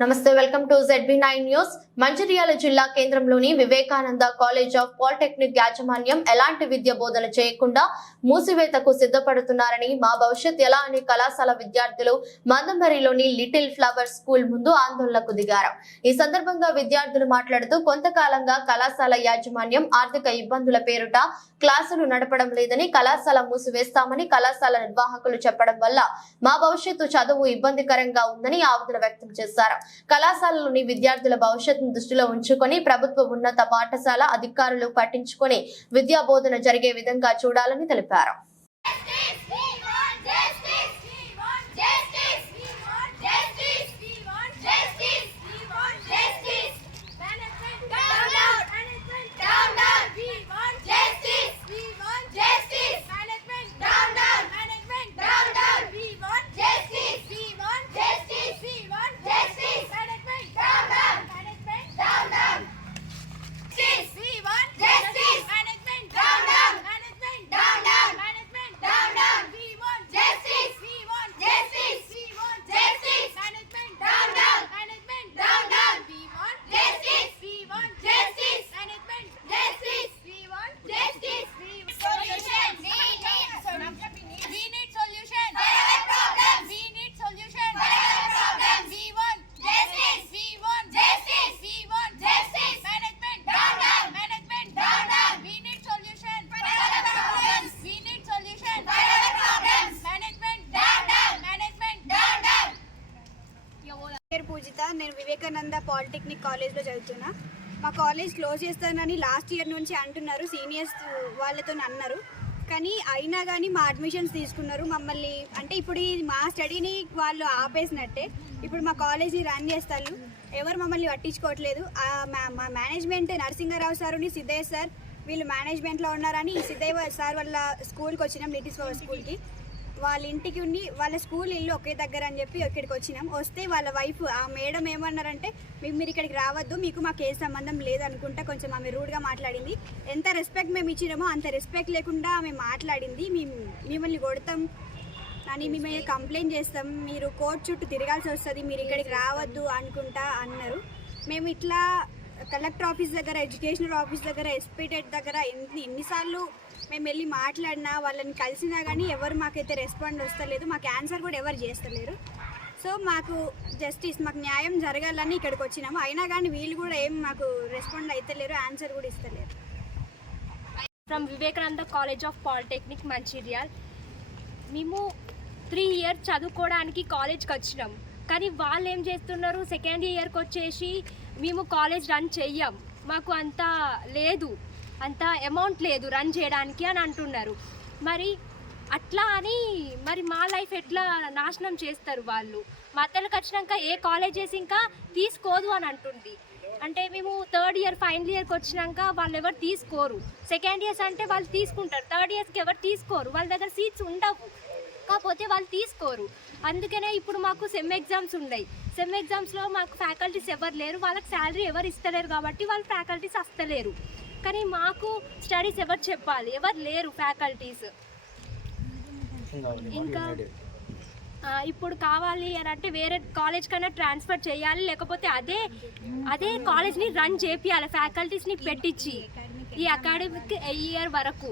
నమస్తే welcome to ZB nine news Mancherial జిల్లా కేంద్రంలోని వివేకానంద కాలేజ్ ఆఫ్ పాలిటెక్నిక్ యాజమాన్యం ఎలాంటి విద్య బోధన చేయకుండా మూసివేతకు సిద్ధపడుతున్నారని మా భవిష్యత్ ఎలా అని కళాశాల విద్యార్థులు మందమరిలోని లిటిల్ ఫ్లవర్ స్కూల్ ముందు ఆందోళనకు దిగారు. ఈ సందర్భంగా విద్యార్థులు మాట్లాడుతూ కొంతకాలంగా కళాశాల యాజమాన్యం ఆర్థిక ఇబ్బందుల పేరుట క్లాసులు నడపడం లేదని కళాశాల మూసివేస్తామని కళాశాల నిర్వాహకులు చెప్పడం వల్ల మా భవిష్యత్తు చదువు ఇబ్బందికరంగా ఉందని ఆవేదన వ్యక్తం చేశారు. కళాశాలలోని విద్యార్థుల భవిష్యత్తును దృష్టిలో ఉంచుకొని ప్రభుత్వ ఉన్నత పాఠశాల అధికారులు పట్టించుకొని విద్యా బోధన జరిగే విధంగా చూడాలని తెలిపారు. పేరు పూజిత నేను వివేకానంద పాలిటెక్నిక్ కాలేజ్లో చదువుతున్నా. మా కాలేజ్ క్లోజ్ చేస్తానని లాస్ట్ ఇయర్ నుంచి అంటున్నారు సీనియర్స్ వాళ్ళతో అన్నారు. కానీ అయినా కానీ మా అడ్మిషన్స్ తీసుకున్నారు మమ్మల్ని అంటే ఇప్పుడు మా స్టడీని వాళ్ళు ఆపేసినట్టే. ఇప్పుడు మా కాలేజీ రన్ చేస్తారు ఎవరు మమ్మల్ని పట్టించుకోవట్లేదు. మా- మేనేజ్మెంట్ నరసింహారావు సారుని సిద్ధయ్య సార్ వీళ్ళు మేనేజ్మెంట్లో ఉన్నారని సిద్ధయ్య సార్ వాళ్ళ స్కూల్కి వచ్చినాం లిటిల్ ఫ్లవర్ స్కూల్కి. వాళ్ళ ఇంటికి ఉండి వాళ్ళ స్కూల్ ఇల్లు ఒకే దగ్గర అని చెప్పి ఇక్కడికి వచ్చినాం. వస్తే వాళ్ళ వైఫ్ ఆ మేడం ఏమన్నారంటే "మీ- మీరు ఇక్కడికి రావద్దు మీకు మాకు ఏ సంబంధం లేదనుకుంటా కొంచెం ఆమె రూడ్గా మాట్లాడింది. ఎంత రెస్పెక్ట్ మేము ఇచ్చినామో అంత రెస్పెక్ట్ లేకుండా ఆమె మాట్లాడింది. మేము మిమ్మల్ని కొడతాం అని మేము కంప్లైంట్ చేస్తాం మీరు కోర్టు చుట్టూ తిరగాల్సి వస్తుంది మీరు ఇక్కడికి రావద్దు అనుకుంటా అన్నారు. మేము ఇట్లా కలెక్టర్ ఆఫీస్ దగ్గర ఎడ్యుకేషనల్ ఆఫీస్ దగ్గర ఎస్పీటెడ్ దగ్గర ఎన్ని ఎన్నిసార్లు మేము వెళ్ళి మాట్లాడినా వాళ్ళని కలిసినా కానీ ఎవరు మాకైతే రెస్పాండ్ వస్తలేదు మాకు ఆన్సర్ కూడా ఎవరు చేస్తలేరు. సో మాకు జస్టిస్ మాకు న్యాయం జరగాలని ఇక్కడికి వచ్చినాము. అయినా కానీ వీళ్ళు కూడా ఏం మాకు రెస్పాండ్ అవుతలేరు ఆన్సర్ కూడా ఇస్తలేరు. From Vivekananda college of polytechnic Mancherial మేము త్రీ ఇయర్స్ చదువుకోవడానికి కాలేజ్కి వచ్చినాం. కానీ వాళ్ళు ఏం చేస్తున్నారు? సెకండ్ ఇయర్కి వచ్చేసి మేము కాలేజ్ రన్ చెయ్యం. మాకు అంత లేదు. అంత అమౌంట్ లేదు రన్ చేయడానికి అని అంటున్నారు. మరి అట్లా అని మరి మా లైఫ్ ఎట్లా నాశనం చేస్తారు వాళ్ళు? మధ్యలోకి వచ్చినాక ఏ కాలేజెస్ ఇంకా తీసుకోదు అని అంటుంది. అంటే మేము థర్డ్ ఇయర్ ఫైనల్ ఇయర్కి వచ్చినాక వాళ్ళు ఎవరు తీసుకోరు. సెకండ్ ఇయర్స్ అంటే వాళ్ళు తీసుకుంటారు. థర్డ్ ఇయర్స్కి ఎవరు తీసుకోరు. వాళ్ళ దగ్గర సీట్స్ ఉండవు. కాకపోతే వాళ్ళు తీసుకోరు. అందుకనే ఇప్పుడు మాకు సెమ్ ఎగ్జామ్స్ ఉన్నాయి. సెమ్ ఎగ్జామ్స్లో మాకు ఫ్యాకల్టీస్ ఎవరు లేరు. వాళ్ళకి శాలరీ ఎవరు ఇస్తలేరు కాబట్టి వాళ్ళు ఫ్యాకల్టీస్ వస్తలేరు కానీ మాకు స్టడీస్ ఎవరు చెప్పాలి? ఎవరు లేరు ఫ్యాకల్టీస్. ఇంకా ఇప్పుడు కావాలి అని అంటే వేరే కాలేజ్ కన్నా ట్రాన్స్ఫర్ చేయాలి లేకపోతే అదే అదే కాలేజ్ని రన్ చేపియాలి ఫ్యాకల్టీస్ని పెట్టించి ఈ అకాడమిక్ ఇయర్ వరకు.